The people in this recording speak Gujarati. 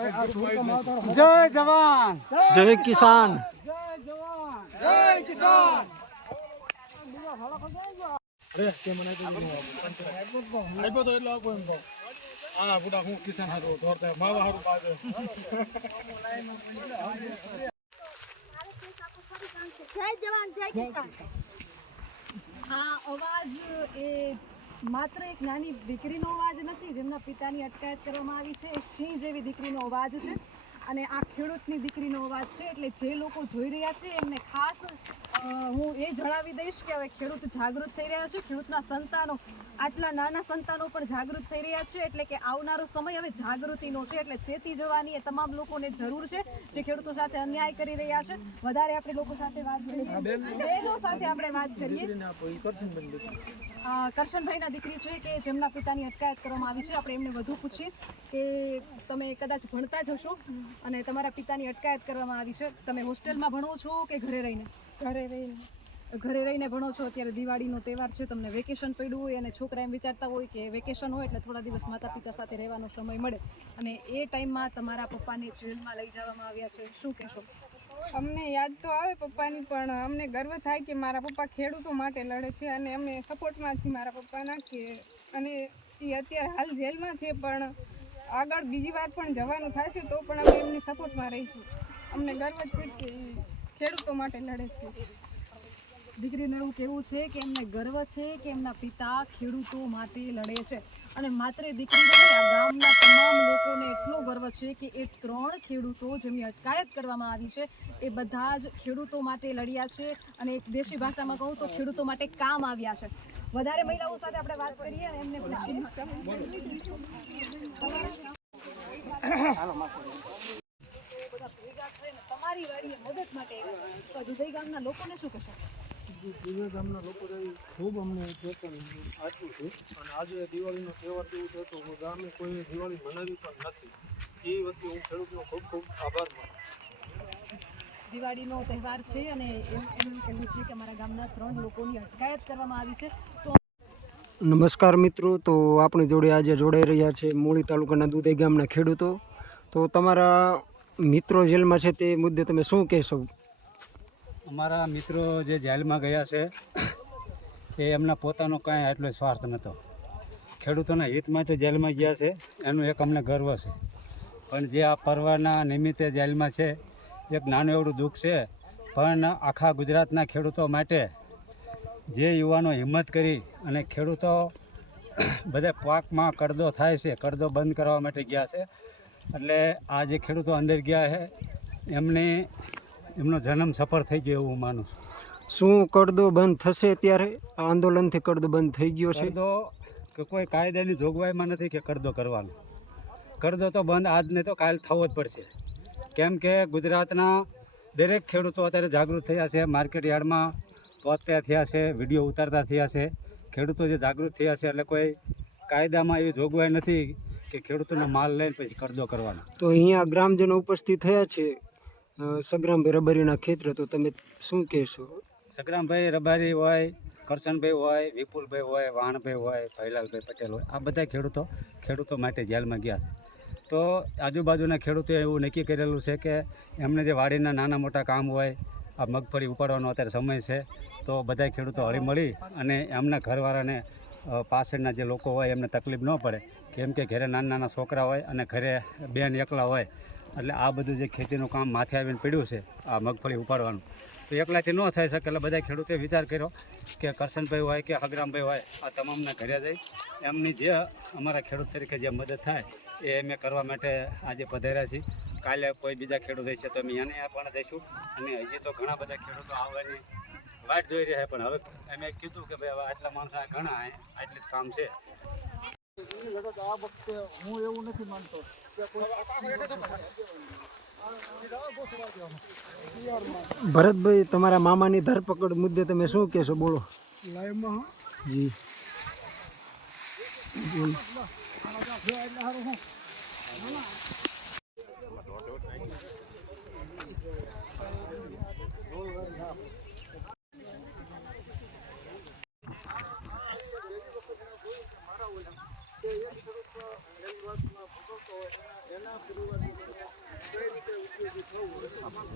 जय जवान जय किसान। जय जवान जय किसान। अरे के मनाई तो आइबो तो एलो को एम तो आ बुडा हूं किसान हारो दौड़ता मावा हारो बाजे जय जवान जय किसान। આ અવાજ એ માત્ર એક નાની દીકરીનો અવાજ નથી જેમના પિતાની અટકાયત કરવામાં આવી છે. એક સિંહ જેવી દીકરીનો અવાજ છે અને આ ખેડૂતની દીકરીનો અવાજ છે. એટલે જે લોકો જોઈ રહ્યા છે એમને ખાસ હું એ જણાવી દઈશ કે હવે ખેડૂત જાગૃત થઈ રહ્યા છે. ખેડૂતના સંતાનો, આટલા નાના સંતાનો પણ જાગૃત થઈ રહ્યા છે. એટલે કે આવનારો સમય હવે જાગૃતિનો છે. એટલે ચેતી જવાની એ તમામ લોકોને જરૂર છે જે ખેડૂતો સાથે અન્યાય કરી રહ્યા છે. વધારે આપણે લોકો સાથે વાત કરીએ, બહેનો સાથે આપણે વાત કરીએ. કરશનભાઈના દીકરી છે કે જેમના પિતાની અટકાયત કરવામાં આવી છે. આપણે એમને વધુ પૂછીએ કે તમે કદાચ ભણતા જ હશો અને તમારા પિતાની અટકાયત કરવામાં આવી છે. તમે હોસ્ટેલમાં ભણો છો કે ઘરે રહીને? ઘરે રહીને ભણો છો. અત્યારે દિવાળીનો તહેવાર છે, તમને વેકેશન પડ્યું હોય અને છોકરા એમ વિચારતા હોય કે વેકેશન હોય એટલે થોડા દિવસ માતા પિતા સાથે રહેવાનો સમય મળે અને એ ટાઈમમાં તમારા પપ્પાને જેલમાં લઈ જવામાં આવ્યા છે. શું કહેશો? અમને યાદ તો આવે પપ્પાની, પણ અમને ગર્વ થાય કે મારા પપ્પા ખેડૂતો માટે લડે છે અને અમે સપોર્ટમાં છીએ મારા પપ્પાના. કે અને એ અત્યારે હાલ જેલમાં છે પણ આગળ બીજી વાર પણ જવાનું થશે તો પણ અમે એમની સપોર્ટમાં રહીશું. અમને ગર્વ છે કે એ ખેડૂતો માટે લડે છે. દીકરીનું એવું કહેવું છે કે એમને ગર્વ છે કે એમના પિતા ખેડૂતો માટે લડે છે અને માત્ર દીકરી નથી, આ ગામના તમામ લોકોને એટલો ગર્વ છે કે એ 3 ખેડૂતો જેમની અટકાયત કરવામાં આવી છે એ બધા જ ખેડૂતો માટે લડ્યા છે અને એક દેશી ભાષામાં કહું તો ખેડૂતો માટે કામ આવ્યા છે. વધારે મહિલાઓ સાથે આપણે વાત કરીએ અને એમને પૂછીએ. તમારી વાડીએ મદદ માટે તો દુધઈ ગામના લોકોને શું કહેશો? દુધઈ ગામના લોકો ખૂબ અમને પ્રોત્સાહન આપ્યું છે અને આજે દિવાળીનો તહેવાર જેવું છે તો ગામે કોઈ દિવાળી મનાવી પણ નથી. એ વસ્તુ હું ખેડૂતનો ખૂબ ખૂબ આભાર માનું. દિવાળીનો તહેવાર છે અને એનું કહેવું છે કે અમારા ગામના 3 લોકોની અટકાયત કરવામાં આવી છે. તો નમસ્કાર મિત્રો, તો આપણી જોડે આજે જોડાઈ રહ્યા છે મૂળી તાલુકાના દુધઈ ગામના ખેડૂતો. તો તમારા મિત્રો જેલમાં છે તે મુદ્દે તમે શું કહેશો? અમારા મિત્રો જે જેલમાં ગયા છે એ એમના પોતાનો કાંઈ આટલો સ્વાર્થ નહોતો. ખેડૂતોના હિત માટે જેલમાં ગયા છે એનું એક અમને ગર્વ છે. પણ જે આ પર્વના નિમિત્તે જેલમાં છે એક નાનું એવડું દુઃખ છે. પણ આખા ગુજરાતના ખેડૂતો માટે જે યુવાનો હિંમત કરી અને ખેડૂતો બધા પાકમાં કડદો થાય છે, કડદો બંધ કરવા માટે ગયા છે. એટલે આ જે ખેડૂતો અંદર ગયા છે એમનો જન્મ સફળ થઈ ગયો એવું હું માનું છું. શું કડદો બંધ થશે? ત્યારે આ આંદોલનથી કડદો બંધ થઈ ગયો છે? કડદો કે કોઈ કાયદાની જોગવાઈમાં નથી કે કડદો કરવાનો. કડદો તો બંધ આજ નહીં તો કાલ થવો જ પડશે. કેમ કે ગુજરાતના દરેક ખેડૂતો અત્યારે જાગૃત થયા છે, માર્કેટ યાર્ડમાં પહોંચતા થયા છે, વિડીયો ઉતારતા થયા છે. ખેડૂતો જે જાગૃત થયા છે એટલે કોઈ કાયદામાં એવી જોગવાઈ નથી કે ખેડૂતોનો માલ લઈને પછી કડદો કરવાનો. તો અહીંયા ગ્રામજનો ઉપસ્થિત થયા છે સગ્રામભાઈ રબારીના ખેતર, તો તમે શું કહેશો? સગ્રામભાઈ રબારી હોય, કરશનભાઈ હોય, વિપુલભાઈ હોય, વાણભાઈ હોય, ભૈલાલભાઈ પટેલ હોય, આ બધા ખેડૂતો માટે જેલમાં ગયા છે. તો આજુબાજુના ખેડૂતોએ એવું નક્કી કરેલું છે કે એમને જે વાડીના નાના મોટા કામ હોય, આ મગફળી ઉપાડવાનો અત્યારે સમય છે તો બધા ખેડૂતો હળીમળી અને એમના ઘરવાળાને પાછળના જે લોકો હોય એમને તકલીફ ન પડે. કેમ કે ઘરે નાના છોકરા હોય અને ઘરે બેન એકલા હોય એટલે આ બધું જે ખેતીનું કામ માથે આવીને પડ્યું છે આ મગફળી ઉપાડવાનું તો એકલાથી ન થઈ શકે. એટલે બધા ખેડૂતોએ વિચાર કર્યો કે કરશનભાઈ હોય કે હગરામભાઈ હોય આ તમામના ઘરે જઈ એમની જે અમારા ખેડૂત તરીકે જે મદદ થાય એ અમે કરવા માટે આજે પધાર્યા છીએ. કાલે કોઈ બીજા ખેડૂત હશે તો અમે એને પણ જઈશું અને હજી તો ઘણા બધા ખેડૂતો આવવાની વાટ જોઈ રહ્યા પણ હવે અમે કીધું કે ભાઈ હવે આટલા માણસો ઘણા આટલું જ કામ છે. આ વખતે હું એવું નથી માનતો કે ભરતભાઈ, તમારા મામાની ધરપકડ મુદ્દે તમે શું કહેશો? બોલો. લાઈવમાં જી બોલો. એના પરિવારની આપશે.